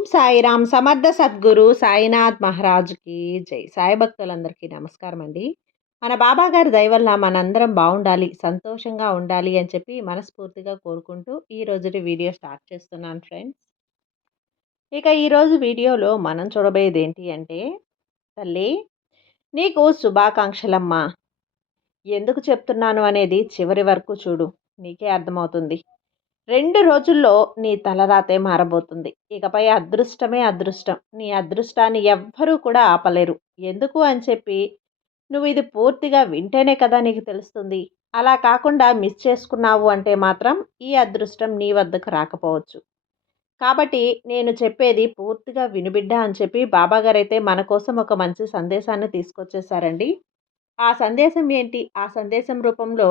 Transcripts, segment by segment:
ఓం సాయిరామ్ సమర్థ సద్గురు సాయినాథ్ మహారాజ్కి జై. సాయి భక్తులందరికీ నమస్కారం అండి. మన బాబా గారి దయ వల్ల మనందరం బాగుండాలి, సంతోషంగా ఉండాలి అని చెప్పి మనస్ఫూర్తిగా కోరుకుంటూ ఈ రోజుటి వీడియో స్టార్ట్ చేస్తున్నాను ఫ్రెండ్స్. ఇక ఈరోజు వీడియోలో మనం చూడబోయేది ఏంటి అంటే, తల్లి నీకు శుభాకాంక్షలమ్మా. ఎందుకు చెప్తున్నాను అనేది చివరి వరకు చూడు, నీకే అర్థమవుతుంది. 2 రోజుల్లో నీ తలరాతే మారబోతుంది. ఇకపై అదృష్టమే అదృష్టం. నీ అదృష్టాన్ని ఎవ్వరూ కూడా ఆపలేరు. ఎందుకు అని చెప్పి నువ్వు ఇది పూర్తిగా వింటేనే కదా నీకు తెలుస్తుంది. అలా కాకుండా మిస్ చేసుకున్నావు అంటే మాత్రం ఈ అదృష్టం నీ వద్దకు రాకపోవచ్చు. కాబట్టి నేను చెప్పేది పూర్తిగా వినుబిడ్డ అని చెప్పి బాబాగారైతే మన కోసం ఒక మంచి సందేశాన్ని తీసుకొచ్చేసారండి. ఆ సందేశం ఏంటి? ఆ సందేశం రూపంలో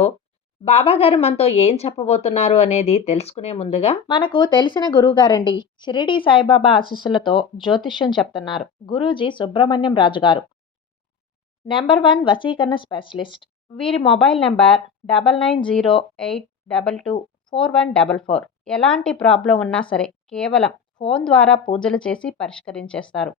బాబాగారు మనతో ఏం చెప్పబోతున్నారు అనేది తెలుసుకునే ముందుగా మనకు తెలిసిన గురువుగారండి, షిరిడి సాయిబాబా ఆశీస్సులతో జ్యోతిష్యం చెప్తున్నారు గురూజీ సుబ్రహ్మణ్యం రాజు గారు, నెంబర్ 1 వశీకరణ స్పెషలిస్ట్. వీరి మొబైల్ నెంబర్ 9908224144. ఎలాంటి ప్రాబ్లం ఉన్నా సరే కేవలం ఫోన్ ద్వారా పూజలు చేసి పరిష్కరించేస్తారు.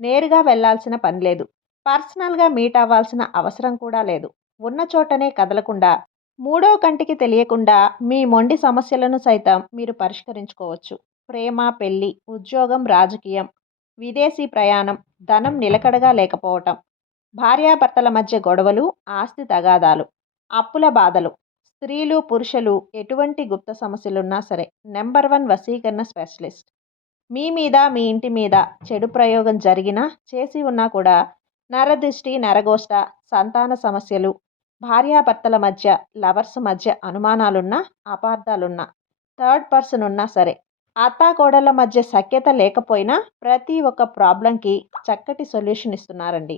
నేరుగా వెళ్లాల్సిన పని లేదు. పర్సనల్గా మీట్ అవ్వాల్సిన అవసరం కూడా లేదు. ఉన్న చోటనే కదలకుండా, మూడో కంటికి తెలియకుండా మీ మొండి సమస్యలను సైతం మీరు పరిష్కరించుకోవచ్చు. ప్రేమ, పెళ్లి, ఉద్యోగం, రాజకీయం, విదేశీ ప్రయాణం, ధనం నిలకడగా లేకపోవటం, భార్యాభర్తల మధ్య గొడవలు, ఆస్తి తగాదాలు, అప్పుల బాధలు, స్త్రీలు పురుషులు ఎటువంటి గుప్త సమస్యలున్నా సరే నెంబర్ 1 వశీకరణ స్పెషలిస్ట్. మీ మీద, మీ ఇంటి మీద చెడు ప్రయోగం జరిగినా, చేసి ఉన్నా కూడా నరదృష్టి, నరగోష్ట, సంతాన సమస్యలు, భార్యాభర్తల మధ్య, లవర్స్ మధ్య అనుమానాలున్నా, అపార్థాలున్నా, థర్డ్ పర్సన్ ఉన్నా సరే, అత్తాకోడళ్ళ మధ్య సఖ్యత లేకపోయినా ప్రతి ఒక్క ప్రాబ్లంకి చక్కటి సొల్యూషన్ ఇస్తున్నారండి.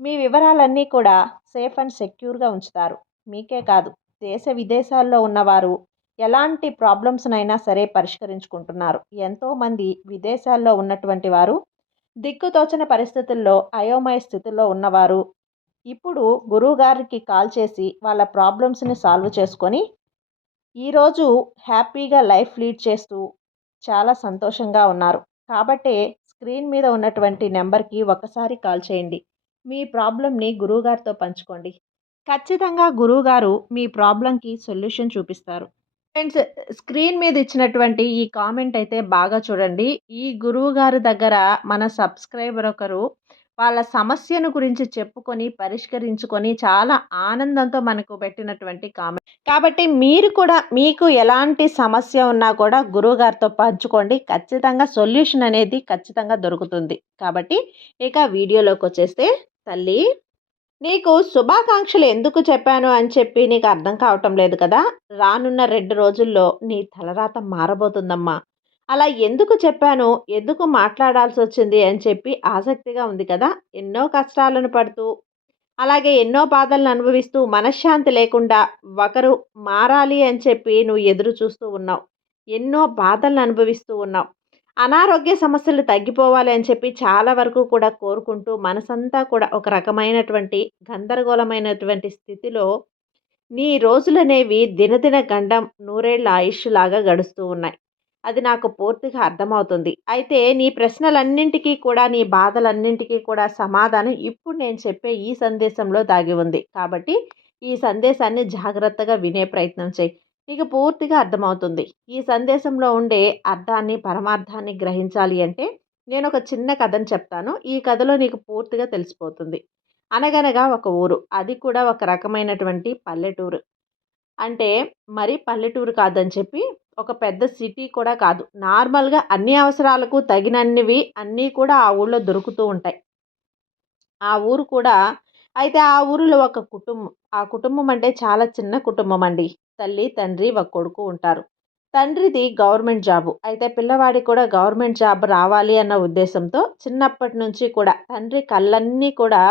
మీ వివరాలన్నీ కూడా సేఫ్ అండ్ సెక్యూర్గా ఉంచుతారు. మీకే కాదు, దేశ విదేశాల్లో ఉన్నవారు ఎలాంటి ప్రాబ్లమ్స్నైనా సరే పరిష్కరించుకుంటున్నారు. ఎంతోమంది విదేశాల్లో ఉన్నటువంటి వారు, దిక్కుతోచని పరిస్థితుల్లో అయోమయ స్థితిలో ఉన్నవారు ఇప్పుడు గురువుగారికి కాల్ చేసి వాళ్ళ ప్రాబ్లమ్స్ని సాల్వ్ చేసుకొని ఈరోజు హ్యాపీగా లైఫ్ లీడ్ చేస్తూ చాలా సంతోషంగా ఉన్నారు. కాబట్టే స్క్రీన్ మీద ఉన్నటువంటి నెంబర్కి ఒకసారి కాల్ చేయండి. మీ ప్రాబ్లంని గురువుగారితో పంచుకోండి. ఖచ్చితంగా గురువుగారు మీ ప్రాబ్లంకి సొల్యూషన్ చూపిస్తారు. ఫ్రెండ్స్, స్క్రీన్ మీద ఇచ్చినటువంటి ఈ కామెంట్ అయితే బాగా చూడండి. ఈ గురువు గారి దగ్గర మన సబ్స్క్రైబర్ ఒకరు వాళ్ళ సమస్యను గురించి చెప్పుకొని పరిష్కరించుకొని చాలా ఆనందంతో మనకు పెట్టినటువంటి కామెంట్. కాబట్టి మీరు కూడా మీకు ఎలాంటి సమస్య ఉన్నా కూడా గురువు గారితో పంచుకోండి. ఖచ్చితంగా సొల్యూషన్ అనేది ఖచ్చితంగా దొరుకుతుంది. కాబట్టి ఇక వీడియోలోకి వచ్చేస్తే, తల్లి నీకు శుభాకాంక్షలు ఎందుకు చెప్పాను అని చెప్పి నీకు అర్థం కావటం లేదు కదా. రానున్న 2 రోజుల్లో నీ తలరాత మారబోతుందమ్మా. అలా ఎందుకు చెప్పాను, ఎందుకు మాట్లాడాల్సి వచ్చింది అని చెప్పి ఆసక్తిగా ఉంది కదా. ఎన్నో కష్టాలను పడుతూ, అలాగే ఎన్నో బాధలను అనుభవిస్తూ, మనశ్శాంతి లేకుండా ఒకరు మారాలి అని చెప్పి నువ్వు ఎదురు చూస్తూ ఉన్నావు. ఎన్నో బాధలను అనుభవిస్తూ ఉన్నావు. అనారోగ్య సమస్యలు తగ్గిపోవాలి అని చెప్పి చాలా వరకు కూడా కోరుకుంటూ మనసంతా కూడా ఒక రకమైనటువంటి గందరగోళమైనటువంటి స్థితిలో నీ రోజులనేవి దినదిన గండం నూరేళ్ల ఆయుష్ లాగా గడుస్తూ ఉన్నాయి. అది నాకు పూర్తిగా అర్థమవుతుంది. అయితే నీ ప్రశ్నలన్నింటికీ కూడా, నీ బాధలన్నింటికీ కూడా సమాధానం ఇప్పుడు నేను చెప్పే ఈ సందేశంలో దాగి ఉంది. కాబట్టి ఈ సందేశాన్ని జాగ్రత్తగా వినే ప్రయత్నం చేయి. నీకు పూర్తిగా అర్థమవుతుంది. ఈ సందేశంలో ఉండే అర్థాన్ని, పరమార్థాన్ని గ్రహించాలి అంటే నేను ఒక చిన్న కథను చెప్తాను. ఈ కథలో నీకు పూర్తిగా తెలిసిపోతుంది. అనగనగా ఒక ఊరు, అది కూడా ఒక రకమైనటువంటి పల్లెటూరు. అంటే మరి పల్లెటూరు కాదని చెప్పి ఒక పెద్ద సిటీ కూడా కాదు. నార్మల్గా అన్ని అవసరాలకు తగినన్నివి అన్నీ కూడా ఆ ఊళ్ళో దొరుకుతూ ఉంటాయి. ఆ ఊరు కూడా, అయితే ఆ ఊరిలో ఒక కుటుంబం. ఆ కుటుంబం అంటే చాలా చిన్న కుటుంబం అండి. తల్లి, తండ్రి, ఒక కొడుకు ఉంటారు. తండ్రిది గవర్నమెంట్ జాబు. అయితే పిల్లవాడికి కూడా గవర్నమెంట్ జాబ్ రావాలి అన్న ఉద్దేశంతో చిన్నప్పటి నుంచి కూడా తండ్రి కళ్ళన్నీ కూడా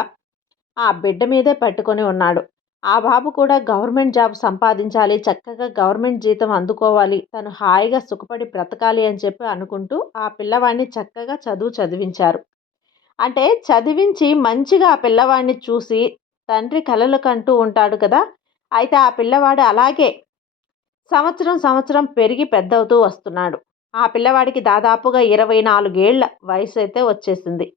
ఆ బిడ్డ మీదే పెట్టుకొని ఉన్నాడు. ఆ బాబు కూడా గవర్నమెంట్ జాబ్ సంపాదించాలి, చక్కగా గవర్నమెంట్ జీతం అందుకోవాలి, తను హాయిగా సుఖపడి బ్రతకాలి అని చెప్పి అనుకుంటూ ఆ పిల్లవాడిని చక్కగా చదివించారు. అంటే చదివించి మంచిగా ఆ పిల్లవాడిని చూసి తండ్రి కలలు కంటూ ఉంటాడు కదా. అయితే ఆ పిల్లవాడు అలాగే సంవత్సరం సంవత్సరం పెరిగి పెద్దవుతూ వస్తున్నాడు. ఆ పిల్లవాడికి దాదాపుగా 24 ఏళ్ల వయసైతే వచ్చేసింది.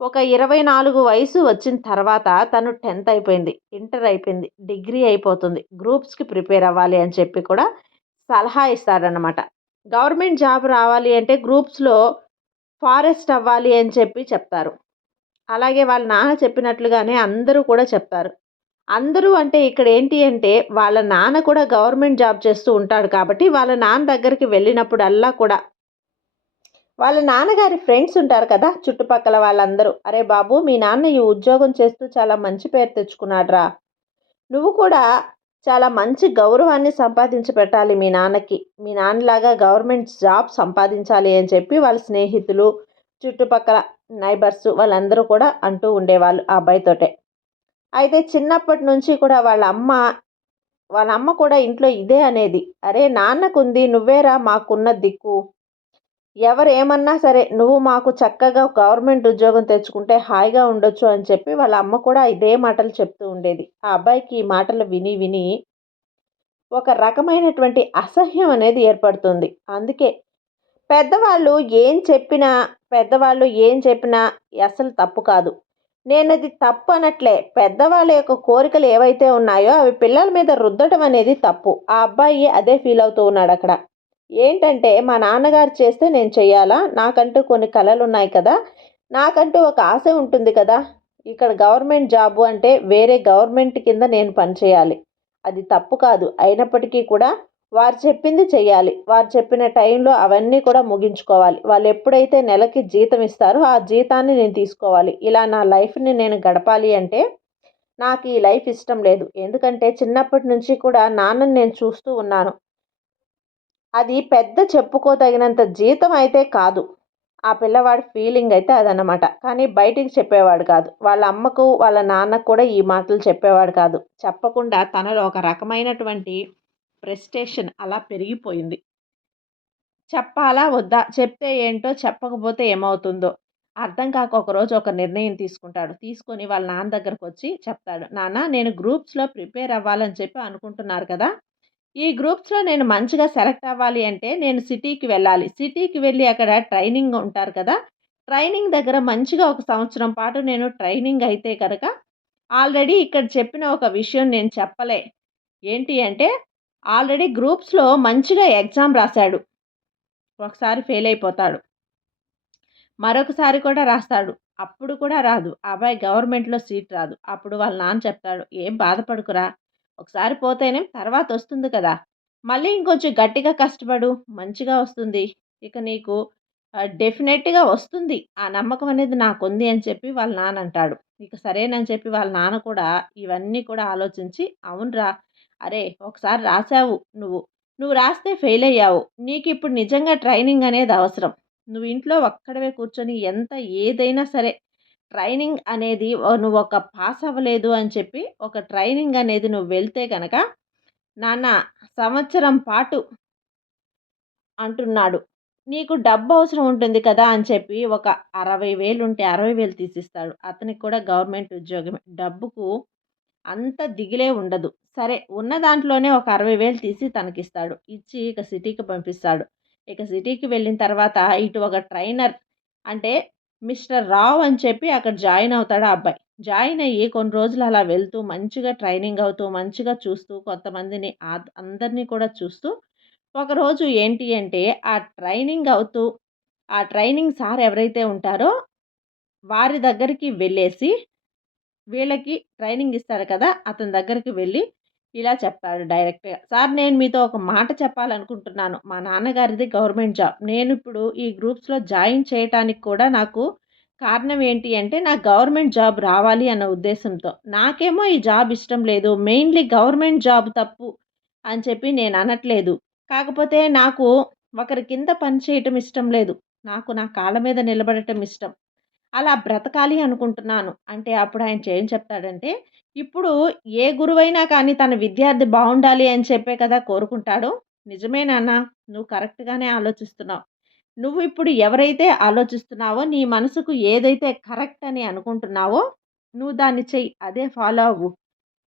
ఒక 24 వయసు వచ్చిన తర్వాత తను 10థ్ అయిపోయింది. ఇంటర్ అయిపోయింది. డిగ్రీ అయిపోతుంది. గ్రూప్స్‌కి ప్రిపేర్ అవ్వాలి అని చెప్పి కూడా సలహా ఇస్తాడనమాట. గవర్నమెంట్ జాబ్ రావాలి అంటే గ్రూప్స్‌లో ఫారెస్ట్ అవ్వాలి అని చెప్పి చెప్తారు. అలాగే వాళ్ళ నాన్న చెప్పినట్లుగానే అందరూ కూడా చెప్తారు. అందరూ అంటే ఇక్కడ ఏంటి అంటే వాళ్ళ నాన్న కూడా గవర్నమెంట్ జాబ్ చేస్తూ ఉంటాడు కాబట్టి వాళ్ళ నాన్న దగ్గరికి వెళ్ళినప్పుడల్లా కూడా వాళ్ళ నాన్నగారి ఫ్రెండ్స్ ఉంటారు కదా! చుట్టుపక్కల వాళ్ళందరూ, "అరే బాబు! మీ నాన్న ఈ ఉద్యోగం చేస్తూ చాలా మంచి పేరు తెచ్చుకున్నాడురా. నువ్వు కూడా చాలా మంచి గౌరవాన్ని సంపాదించి పెట్టాలి మీ నాన్నకి. మీ నాన్నలాగా గవర్నమెంట్ జాబ్ సంపాదించాలి" అని చెప్పి వాళ్ళ స్నేహితులు, చుట్టుపక్కల నైబర్స్ వాళ్ళందరూ కూడా అంటూ ఉండేవాళ్ళు ఆ అబ్బాయితోటే. అయితే చిన్నప్పటి నుంచి కూడా వాళ్ళ అమ్మ కూడా ఇంట్లో ఇదే అనేది. "అరే నాన్నకుంది నువ్వేరా మాకున్న దిక్కు. ఎవరేమన్నా సరే నువ్వు మాకు చక్కగా గవర్నమెంట్ ఉద్యోగం తెచ్చుకుంటే హాయిగా ఉండొచ్చు" అని చెప్పి వాళ్ళ అమ్మ కూడా ఇదే మాటలు చెప్తూ ఉండేది. ఆ అబ్బాయికి ఈ మాటలు విని విని ఒక రకమైనటువంటి అసహ్యం అనేది ఏర్పడుతుంది. అందుకే పెద్దవాళ్ళు ఏం చెప్పినా పెద్దవాళ్ళు ఏం చెప్పినా అసలు తప్పు కాదు. నేనది తప్పు అనట్లే. పెద్దవాళ్ళ యొక్క కోరికలు ఏవైతే ఉన్నాయో అవి పిల్లల మీద రుద్దటం అనేది తప్పు. ఆ అబ్బాయి అదే ఫీల్ అవుతూ ఉన్నాడక్కడ. ఏంటంటే మా నాన్నగారు చేస్తే నేను చెయ్యాలా? నాకంటూ కొన్ని కలలున్నాయి కదా! నాకంటూ ఒక ఆశ ఉంటుంది కదా! ఇక్కడ గవర్నమెంట్ జాబు అంటే వేరే గవర్నమెంట్ కింద నేను పనిచేయాలి. అది తప్పు కాదు. అయినప్పటికీ కూడా వారు చెప్పింది చెయ్యాలి. వారు చెప్పిన టైంలో అవన్నీ కూడా ముగించుకోవాలి. వాళ్ళెప్పుడైతే నెలకి జీతం ఇస్తారో ఆ జీతాన్ని నేను తీసుకోవాలి. ఇలా నా లైఫ్‌ని నేను గడపాలి అంటే నాకు ఈ లైఫ్ ఇష్టం లేదు. ఎందుకంటే చిన్నప్పటి నుంచి కూడా నాన్నని నేను చూస్తూ ఉన్నాను. అది పెద్ద చెప్పుకోదగినంత జీతం అయితే కాదు. ఆ పిల్లవాడి ఫీలింగ్ అయితే అదనమాట. కానీ బయటికి చెప్పేవాడు కాదు. వాళ్ళ అమ్మకు, వాళ్ళ నాన్నకు కూడా ఈ మాటలు చెప్పేవాడు కాదు. చెప్పకుండా తనలో ఒక రకమైనటువంటి ఫ్రస్ట్రేషన్ అలా పెరిగిపోయింది. చెప్పాలా? వద్దా? చెప్తే ఏంటో, చెప్పకపోతే ఏమవుతుందో అర్థం కాక ఒకరోజు ఒక నిర్ణయం తీసుకుంటాడు. తీసుకొని వాళ్ళ నాన్న దగ్గరకొచ్చి చెప్తాడు. నాన్న నేను గ్రూప్స్‌లో ప్రిపేర్ అవ్వాలని చెప్పి అనుకుంటున్నారు కదా! ఈ గ్రూప్స్‌లో నేను మంచిగా సెలెక్ట్ అవ్వాలి అంటే నేను సిటీకి వెళ్ళాలి. సిటీకి వెళ్ళి అక్కడ ట్రైనింగ్ ఉంటారు కదా! ట్రైనింగ్ దగ్గర మంచిగా ఒక సంవత్సరం పాటు నేను ట్రైనింగ్ అయితే కనుక ఆల్రెడీ ఇక్కడ చెప్పిన ఒక విషయం నేను చెప్పలే. ఏంటి అంటే ఆల్రెడీ గ్రూప్స్‌లో మంచిగా ఎగ్జామ్ రాసాడు. ఒకసారి ఫెయిల్ అయిపోతాడు. మరొకసారి కూడా రాస్తాడు. అప్పుడు కూడా రాదు. ఆ అబ్బాయి గవర్నమెంట్‌లో సీట్ రాదు. అప్పుడు వాళ్ళ నాన్న చెప్తాడు, "ఏం బాధపడకురా! ఒకసారి పోతేనే తర్వాతొస్తుంది కదా! మళ్ళీ ఇంకొంచెం గట్టిగా కష్టపడు. మంచిగా వస్తుంది. ఇక నీకు డెఫినెట్‌గా వస్తుంది. ఆ నమ్మకం అనేది నాకుంది" అని చెప్పి వాళ్ళ నాన్న అంటాడు. ఇక సరేనని చెప్పి వాళ్ళ నాన్న కూడా ఇవన్నీ కూడా ఆలోచించి, "అవునురా! అరే! ఒకసారి రాసావు నువ్వు. నువ్వు రాస్తే ఫెయిల్ అయ్యావు. నీకిప్పుడు నిజంగా ట్రైనింగ్ అనేది అవసరం. నువ్వు ఇంట్లో ఒక్కడివే కూర్చొని ఎంత ఏదైనా సరే ట్రైనింగ్ అనేది నువ్వొక పాస్ అవ్వలేదు అని చెప్పి ఒక ట్రైనింగ్ అనేది నువ్వు వెళ్తే గనక నాన్న సంవత్సరం పాటు అంటున్నాడు. నీకు డబ్బు అవసరం ఉంటుంది కదా! అని చెప్పి ఒక 60,000 ఉంటే 60,000 తీసిస్తాడు. అతనికి కూడా గవర్నమెంట్ ఉద్యోగమే. డబ్బుకు అంత దిగులే ఉండదు. సరే ఉన్న దాంట్లోనే ఒక 60,000 తీసి తనకిస్తాడు. ఇచ్చి ఇక సిటీకి పంపిస్తాడు. ఇక సిటీకి వెళ్ళిన తర్వాత ఇటు ఒక ట్రైనర్ అంటే మిస్టర్ రావ్ అని చెప్పి అక్కడ జాయిన్ అవుతాడు ఆ అబ్బాయి. జాయిన్ అయ్యి కొన్ని రోజులు అలా వెళ్తూ మంచిగా ట్రైనింగ్ అవుతూ, మంచిగా చూస్తూ కొంతమందిని అందరిని కూడా చూస్తూ ఒకరోజు ఏంటి అంటే ఆ ట్రైనింగ్ అవుతూ ఆ ట్రైనింగ్ సార్ ఎవరైతే ఉంటారో వారి దగ్గరికి వెళ్ళేసి వీళ్ళకి ట్రైనింగ్ ఇస్తాడు కదా! అతని దగ్గరికి వెళ్ళి ఇలా చెప్తాడు డైరెక్ట్‌గా. "సార్ నేను మీతో ఒక మాట చెప్పాలనుకుంటున్నాను. మా నాన్నగారిది గవర్నమెంట్ జాబ్. నేనిప్పుడు ఈ గ్రూప్స్‌లో జాయిన్ చేయటానికి కూడా నాకు కారణం ఏంటి అంటే నాకు గవర్నమెంట్ జాబ్ రావాలి అన్న ఉద్దేశంతో. నాకేమో ఈ జాబ్ ఇష్టం లేదు. మెయిన్‌లీ గవర్నమెంట్ జాబ్ తప్పు అని చెప్పి నేను అనట్లేదు. కాకపోతే నాకు ఒకరి కింద పని చేయటం ఇష్టం లేదు. నాకు నా కాళ్ళ మీద నిలబడటం ఇష్టం. అలా బ్రతకాలి అనుకుంటున్నాను." అంటే అప్పుడు ఆయన ఏం చెప్తాడంటే, ఇప్పుడు ఏ గురువైనా కానీ తన విద్యార్థి బావుండాలి అని చెప్పే కదా కోరుకుంటాడు. నిజమే నాన్న, నువ్వు కరెక్ట్‌గానే ఆలోచిస్తున్నావు. నువ్వు ఇప్పుడు ఎవరైతే ఆలోచిస్తున్నావో, నీ మనసుకు ఏదైతే కరెక్ట్ అని అనుకుంటున్నావో, నువ్వు దాన్ని చెయ్యి. అదే ఫాలో అవ్వు.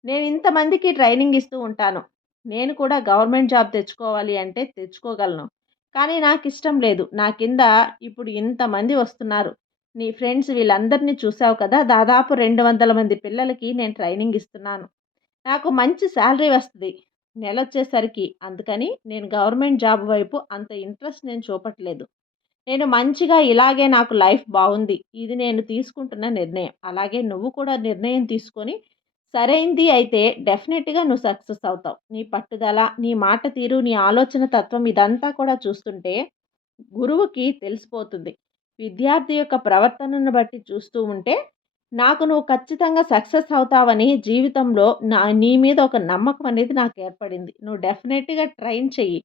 నేను ఇంతమందికి ట్రైనింగ్ ఇస్తూ ఉంటాను. నేను కూడా గవర్నమెంట్ జాబ్ తెచ్చుకోవాలి అంటే తెచ్చుకోగలను. కానీ నాకిష్టం లేదు. నా కింద ఇప్పుడు ఇంతమంది వస్తున్నారు. నీ ఫ్రెండ్స్ వీళ్ళందరిని చూసావు కదా! దాదాపు 200 మంది పిల్లలకి నేను ట్రైనింగ్ ఇస్తున్నాను. నాకు మంచి శాలరీ వస్తది. నెలొచ్చేసరికి. అందుకని నేను గవర్నమెంట్ జాబ్ వైపు అంత ఇంట్రెస్ట్ నేను చూపట్లేదు. నేను మంచిగా ఇలాగే నాకు లైఫ్ బావుంది. ఇది నేను తీసుకుంటున్న నిర్ణయం. అలాగే నువ్వు కూడా నిర్ణయం తీసుకొని సరైంది అయితే డెఫినెట్‌గా నువ్వు సక్సెస్ అవుతావు. నీ పట్టుదల, నీ మాట తీరు, నీ ఆలోచన తత్వం ఇదంతా కూడా చూస్తుంటే గురువుకి తెలిసిపోతుంది. విద్యార్థి యొక్క ప్రవర్తనను బట్టి చూస్తూ ఉంటే, నాకు నువ్వు ఖచ్చితంగా సక్సెస్ అవుతావని జీవితంలో నీ మీద ఒక నమ్మకం అనేది నాకు ఏర్పడింది. నువ్వు డెఫినెట్‌గా ట్రైన్ చెయ్యి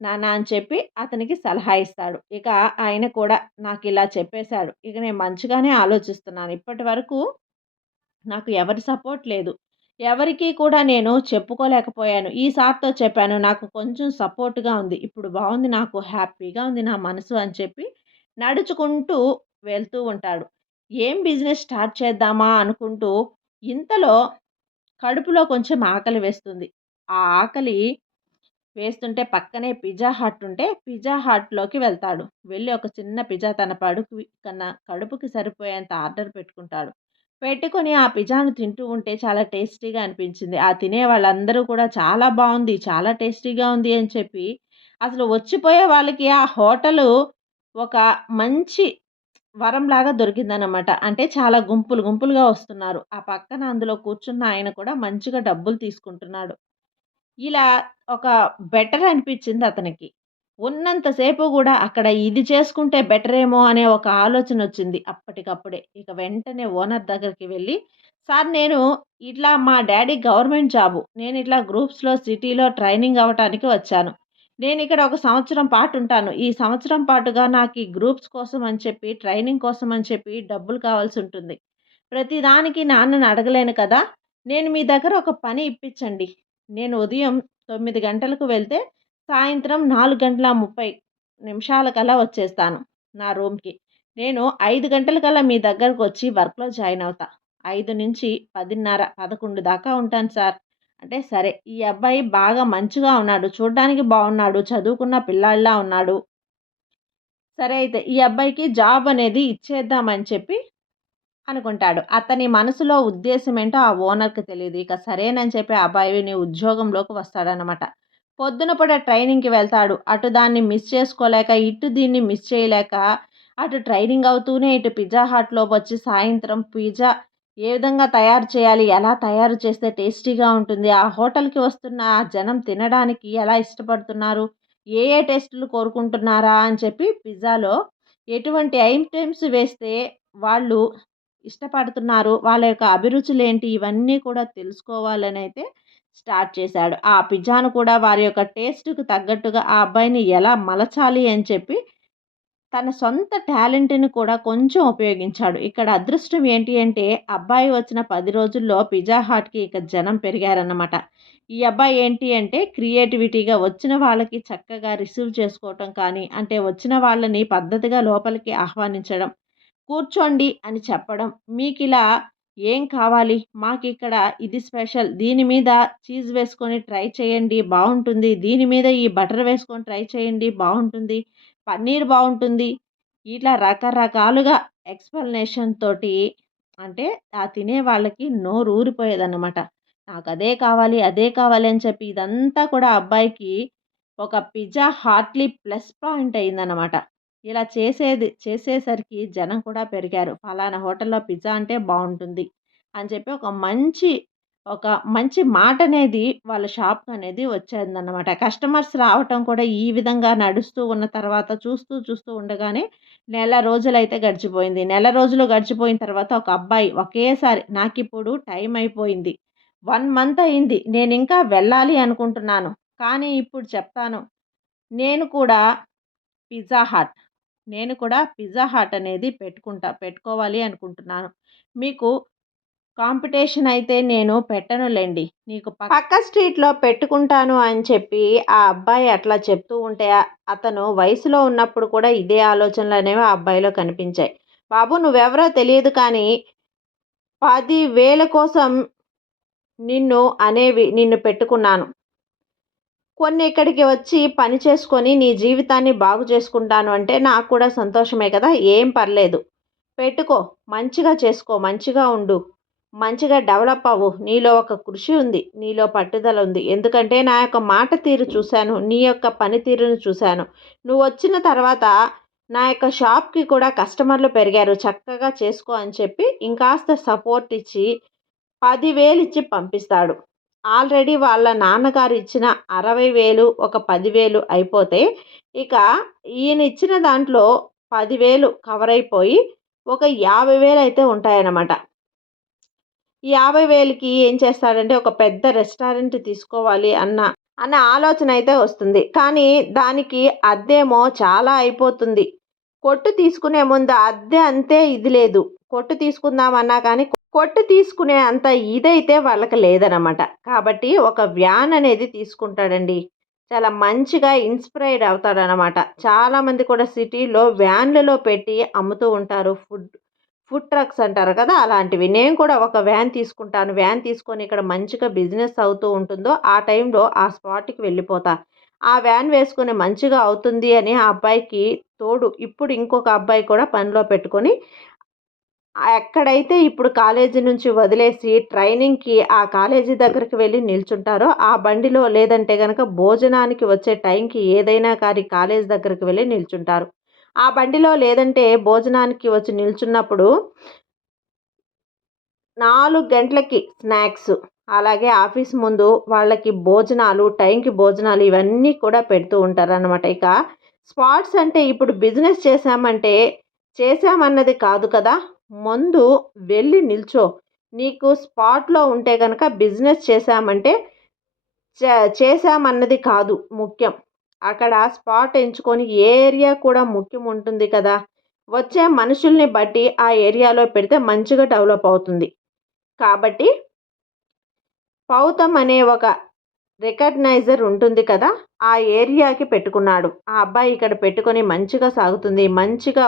నాన్న అని చెప్పి అతనికి సలహా ఇస్తాడు. ఇక ఆయన కూడా నాకిలా చెప్పేశాడు. ఇక నేను మంచిగానే ఆలోచిస్తున్నాను. ఇప్పటి వరకు నాకు ఎవరి సపోర్ట్ లేదు. ఎవరికీ కూడా నేను చెప్పుకోలేకపోయాను. ఈ సార్‌తో చెప్పాను. నాకు కొంచెం సపోర్ట్‌గా ఉంది. ఇప్పుడు బావుంది నాకు హ్యాపీగా ఉంది నా మనసు అని చెప్పి నడుచుకుంటూ వెళ్తూ ఉంటాడు. ఏం బిజినెస్ స్టార్ట్ చేద్దామా అనుకుంటూ ఇంతలో కడుపులో కొంచెం ఆకలి వేస్తుంది. ఆ ఆకలి వేస్తుంటే పక్కనే పిజ్జా హట్ ఉంటే పిజ్జా హట్‌లోకి వెళ్తాడు. వెళ్ళి ఒక చిన్న పిజ్జా తన కడుపుకి సరిపోయేంత ఆర్డర్ పెట్టుకుంటాడు. పెట్టుకొని ఆ పిజ్జాను తింటూ ఉంటే చాలా టేస్టీగా అనిపించింది. ఆ తినే వాళ్ళందరూ కూడా చాలా బావుంది, చాలా టేస్టీగా ఉంది అని చెప్పి అసలు వచ్చిపోయే వాళ్ళకి ఆ హోటలు ఒక మంచి వరంలాగా దొరికిందనమాట. అంటే చాలా గుంపులు గుంపులుగా వస్తున్నారు. ఆ పక్కన అందులో కూర్చున్న ఆయన కూడా మంచిగా డబ్బులు తీసుకుంటున్నాడు. ఇలా ఒక బెటర్ అనిపిచ్చింది అతనికి. ఉన్నంత సేపు గూడా అక్కడ ఇది చేసుకుంటే బెటరేమో అనే ఒక ఆలోచనొచ్చింది అప్పటికప్పుడే. ఇక వెంటనే ఓనర్ దగ్గరికి వెళ్ళి, సార్ నేను ఇట్లా మా డ్యాడీ గవర్నమెంట్ జాబు. నేనిట్లా గ్రూప్స్‌లో సిటీలో ట్రైనింగ్ అవ్వటానికి వచ్చాను. నేనిక్కడ ఒక సంవత్సరం పాటుంటాను. ఈ సంవత్సరం పాటుగా నాకీ గ్రూప్స్ కోసం అని చెప్పి, ట్రైనింగ్ కోసం అని చెప్పి డబ్బులు కావాల్సుంటుంది. ప్రతిదానికి నాన్నని అడగలేను కదా! నేను మీ దగ్గర ఒక పని ఇప్పిచ్చండి. నేను ఉదయం 9 గంటలకు వెళ్తే, సాయంత్రం 4:30 నిమిషాలకల్లా వచ్చేస్తాను నా రూమ్‌కి. నేను 5 గంటలకల్లా మీ దగ్గరకొచ్చి వర్క్‌లో జాయిన్ అవుతా. 5-10:30, 11 దాకా ఉంటాను సార్. అంటే సరే, ఈ అబ్బాయి బాగా మంచిగా ఉన్నాడు. చూడ్డానికి బాగున్నాడు. చదువుకున్న పిల్లాడిలా ఉన్నాడు. సరే అయితే ఈ అబ్బాయికి జాబ్ అనేది ఇచ్చేద్దామని చెప్పి అనుకుంటాడు. అతని మనసులో ఉద్దేశ్యం ఏంటో ఆ ఓనర్‌కి తెలీదు. ఇక సరేనని చెప్పి ఆ అబ్బాయిని ఉద్యోగంలోకి వస్తాడనమాట. పొద్దున పూట ట్రైనింగ్‌కి వెళ్తాడు. అటు దాన్ని మిస్ చేసుకోలేక, ఇటు దీన్ని మిస్ చేయలేక, అటు ట్రైనింగ్ అవుతూనే ఇటు పిజ్జా హట్‌లోకొచ్చి సాయంత్రం పిజ్జా ఏ విధంగా తయారు చేయాలి? ఎలా తయారు చేస్తే టేస్టీగా ఉంటుంది? ఆ హోటల్‌కి వస్తున్న ఆ జనం తినడానికి ఎలా ఇష్టపడుతున్నారు? ఏ ఏ టేస్టులు కోరుకుంటున్నారా? అని చెప్పి పిజ్జాలో ఎటువంటి ఐటెమ్స్ వేస్తే వాళ్ళు ఇష్టపడుతున్నారు. వాళ్ళ యొక్క అభిరుచులేంటి ఇవన్నీ కూడా తెలుసుకోవాలనైతే స్టార్ట్ చేశాడు. ఆ పిజ్జాను కూడా వారి యొక్క టేస్ట్‌కి తగ్గట్టుగా ఆ అబ్బాయిని ఎలా మలచాలి అని చెప్పి తన సొంత టాలెంట్‌ని కూడా కొంచెం ఉపయోగించాడు. ఇక్కడ అదృష్టం ఏంటి అంటే అబ్బాయి వచ్చిన 10 రోజుల్లో పిజ్జా హట్‌కి ఇక జనం పెరిగారన్నమాట. ఈ అబ్బాయి ఏంటి అంటే క్రియేటివిటీగా వచ్చిన వాళ్ళకి చక్కగా రిసీవ్ చేసుకోవటం కానీ, అంటే వచ్చిన వాళ్ళని పద్ధతిగా లోపలికి ఆహ్వానించడం. కూర్చోండి అని చెప్పడం. మీకిలా ఏం కావాలి? మాకిక్కడ ఇది స్పెషల్. దీని మీద చీజ్ వేసుకొని ట్రై చేయండి బావుంటుంది. దీని మీద ఈ బటర్ వేసుకొని ట్రై చేయండి బావుంటుంది. పన్నీర్ బావుంటుంది. ఇట్లా రకరకాలుగా ఎక్స్‌ప్లనేషన్ తోటి అంటే ఆ తినే వాళ్ళకి నోరూరిపోయేదన్నమాట. నాకదే కావాలి, అదే కావాలి అని చెప్పి ఇదంతా కూడా ఆ అబ్బాయికి ఒక పిజ్జా హార్ట్‌లీ ప్లస్ పాయింట్ అయిందన్నమాట. ఇలా చేసేసరికి జనం కూడా పెరిగారు. పలానా హోటల్‌లో పిజ్జా అంటే బావుంటుంది అని చెప్పి ఒక మంచి మాటనేది వాళ్ళ షాప్‌కనేది వచ్చేందనమాట. కస్టమర్స్ రావటం కూడా ఈ విధంగా నడుస్తూ ఉన్న తర్వాత చూస్తూ ఉండగానే నెల రోజులైతే గడిచిపోయింది. నెల రోజులు గడిచిపోయిన తర్వాత ఒక అబ్బాయి ఒకేసారి నాకిప్పుడు టైం అయిపోయింది. 1 మంత్ అయింది. నేనింకా వెళ్ళాలి అనుకుంటున్నాను. కానీ ఇప్పుడు చెప్తాను. నేను కూడా పిజ్జా హట్. నేను కూడా పిజ్జా హట్ అనేది పెట్టుకోవాలి అనుకుంటున్నాను. మీకు కాంపిటీషన్ అయితే నేను పెట్టనులెండి. నీకు పక్క స్ట్రీట్‌లో పెట్టుకుంటాను అని చెప్పి ఆ అబ్బాయి అట్లా చెప్తూ ఉంటే అతను వయసులో ఉన్నప్పుడు కూడా ఇదే ఆలోచనలనేవి ఆ అబ్బాయిలో కనిపించాయి. బాబు నువ్వెవరో తెలియదు కానీ 10,000 కోసం నిన్ను పెట్టుకున్నాను. కొన్ని ఇక్కడికి వచ్చి పని చేసుకొని నీ జీవితాన్ని బాగు చేసుకుంటాను అంటే నాకు కూడా సంతోషమే కదా! ఏం పర్లేదు. పెట్టుకో. మంచిగా చేసుకో. మంచిగా ఉండు. మంచిగా డెవలప్ అవ్వు. నీలో ఒక కృషి ఉంది. నీలో పట్టుదల ఉంది. ఎందుకంటే నా యొక్క మాట తీరు చూశాను. నీ యొక్క పనితీరును చూశాను. నువ్వొచ్చిన తర్వాత నా యొక్క షాప్‌కి కూడా కస్టమర్లు పెరిగారు. చక్కగా చేసుకో అని చెప్పి ఇంకాస్త సపోర్ట్ ఇచ్చి 10,000 ఇచ్చి పంపిస్తాడు. ఆల్రెడీ వాళ్ళ నాన్నగారు ఇచ్చిన 60,000 ఒక 10,000 అయిపోతే ఇక ఈయన ఇచ్చిన దాంట్లో 10,000 కవర్ అయిపోయి ఒక 50,000 అయితే ఉంటాయన్నమాట. ఈ 50,000కి ఏం చేస్తాడంటే ఒక పెద్ద రెస్టారెంట్ తీసుకోవాలి అన్న ఆలోచన అయితే వస్తుంది. కానీ దానికి అద్దేమో చాలా అయిపోతుంది. కొట్టు తీసుకునే ముందు అద్దె అంతే ఇది లేదు. కొట్టు తీసుకుందామన్నా కానీ కొట్టు తీసుకునే అంత ఇదైతే వాళ్ళకి లేదనమాట. కాబట్టి ఒక వ్యాన్ అనేది తీసుకుంటాడండి. చాలా మంచిగా ఇన్‌స్పైర్డ్ అవుతాడనమాట. చాలామంది కూడా సిటీలో వ్యాన్‌లలో పెట్టి అమ్ముతూ ఉంటారు. ఫుడ్ ట్రక్స్ అంటారు కదా! అలాంటివి. నేను కూడా ఒక వ్యాన్ తీసుకుంటాను. వ్యాన్ తీసుకొని ఇక్కడ మంచిగా బిజినెస్ అవుతూ ఉంటుందో, ఆ టైంలో ఆ స్పాట్‌కి వెళ్ళిపోతా. ఆ వ్యాన్ వేసుకొని మంచిగా అవుతుంది అని ఆ అబ్బాయికి తోడు ఇప్పుడు ఇంకొక అబ్బాయి కూడా పనిలో పెట్టుకొని ఎక్కడైతే ఇప్పుడు కాలేజీ నుంచి వదిలేసి ట్రైనింగ్‌కి ఆ కాలేజీ దగ్గరికి వెళ్ళి నిల్చుంటారో, ఆ బండిలో లేదంటే గనక భోజనానికి వచ్చే టైంకి ఏదైనా కానీ కాలేజీ దగ్గరికి వెళ్ళి నిల్చుంటారు. ఆ బండిలో లేదంటే భోజనానికి వచ్చి నిల్చున్నప్పుడు 4 గంటలకి స్నాక్స్, అలాగే ఆఫీస్ ముందు వాళ్ళకి భోజనాలు, టైంకి భోజనాలు ఇవన్నీ కూడా పెడుతూ ఉంటారనమాట. ఇక స్పాట్స్ అంటే ఇప్పుడు బిజినెస్ చేశామన్నది కాదు కదా! ముందు వెళ్ళి నిల్చో. నీకు స్పాట్‌లో ఉంటే గనక బిజినెస్ చేశామంటే చేశామన్నది కాదు ముఖ్యం. అక్కడ స్పాట్ ఎంచుకొని ఏ ఏరియా కూడా ముఖ్యం ఉంటుంది కదా! వచ్చే మనుషుల్ని బట్టి ఆ ఏరియాలో పెడితే మంచిగా డెవలప్ అవుతుంది. కాబట్టి పౌతం అనే ఒక రికగ్నైజర్ ఉంటుంది కదా! ఆ ఏరియాకి పెట్టుకున్నాడు. ఆ అబ్బాయి ఇక్కడ పెట్టుకొని మంచిగా సాగుతుంది. మంచిగా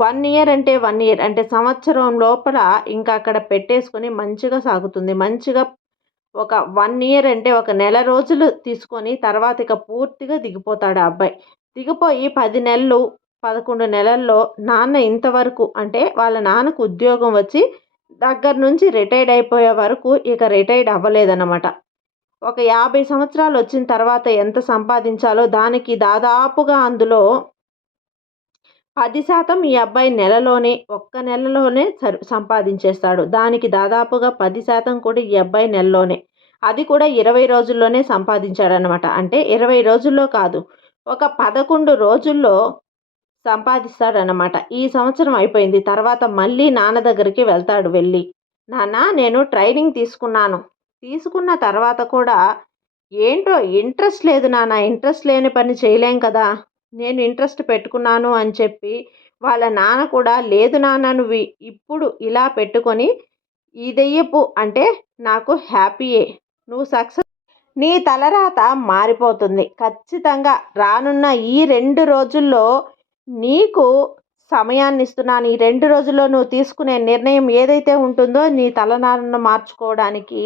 1 ఇయర్ అంటే 1 ఇయర్ అంటే సంవత్సరం లోపల ఇంకా అక్కడ పెట్టేసుకొని మంచిగా సాగుతుంది. మంచిగా ఒక 1 ఇయర్ అంటే ఒక నెల రోజులు తీసుకొని తర్వాత ఇక పూర్తిగా దిగిపోతాడు ఆ అబ్బాయి. దిగిపోయి 10 నెలలు, 11 నెలల్లో నాన్న ఇంతవరకు అంటే వాళ్ళ నాన్నకు ఉద్యోగం వచ్చి దగ్గర నుంచి రిటైర్డ్ అయిపోయే వరకు ఇక రిటైర్డ్ అవ్వలేదన్నమాట. ఒక 50 సంవత్సరాలు వచ్చిన తర్వాత ఎంత సంపాదించాలో దానికి దాదాపుగా అందులో 10% ఈ అబ్బాయి ఒక్క నెలలోనే సంపాదించేస్తాడు. దానికి దాదాపుగా 10% కూడా ఈ అబ్బాయి నెలలోనే. అది కూడా 20 రోజుల్లోనే సంపాదించాడనమాట. అంటే 20 రోజుల్లో కాదు. ఒక 11 రోజుల్లో సంపాదిస్తాడనమాట. ఈ సంవత్సరం అయిపోయింది. తర్వాత మళ్ళీ నాన్న దగ్గరికి వెళ్తాడు వెళ్ళి. నాన్న నేను ట్రైనింగ్ తీసుకున్నాను. తీసుకున్న తర్వాత కూడా ఏంటో ఇంట్రెస్ట్ లేదు నాన్న. ఇంట్రెస్ట్ లేని పని చేయలేం కదా! నేను ఇంట్రెస్ట్ పెట్టుకున్నాను అని చెప్పి వాళ్ళ నాన్న కూడా లేదు నాన్న నువ్వు ఇప్పుడు ఇలా పెట్టుకొని ఇదెయ్యపు అంటే నాకు హ్యాపీయే. నువ్వు సక్సెస్ నీ తలరాత మారిపోతుంది. ఖచ్చితంగా రానున్న ఈ 2 రోజుల్లో నీకు సమయాన్నిస్తున్నాను. ఈ 2 రోజుల్లో నువ్వు తీసుకునే నిర్ణయం ఏదైతే ఉంటుందో నీ తలరాతను మార్చుకోవడానికి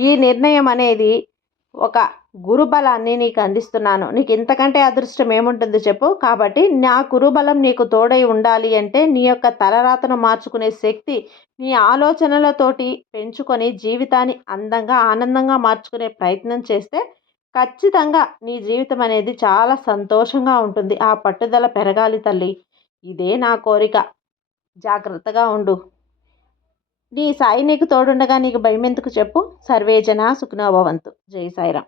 ఈ నిర్ణయం అనేది ఒక గురుబలాన్ని నీకు అందిస్తున్నాను. నీకు ఇంతకంటే అదృష్టం ఏముంటుంది చెప్పు? కాబట్టి నా గురుబలం నీకు తోడై ఉండాలి అంటే నీ యొక్క తలరాతను మార్చుకునే శక్తి నీ ఆలోచనలతోటి పెంచుకొని జీవితాన్ని అందంగా, ఆనందంగా మార్చుకునే ప్రయత్నం చేస్తే ఖచ్చితంగా నీ జీవితం అనేది చాలా సంతోషంగా ఉంటుంది. ఆ పట్టుదల పెరగాలి తల్లి. ఇదే నా కోరిక. జాగ్రత్తగా ఉండు. నీ సాయి నీకు తోడుండగా నీకు భయమెందుకు చెప్పు? సర్వే జనా సుఖినో భవంతు. జై సాయిరాం.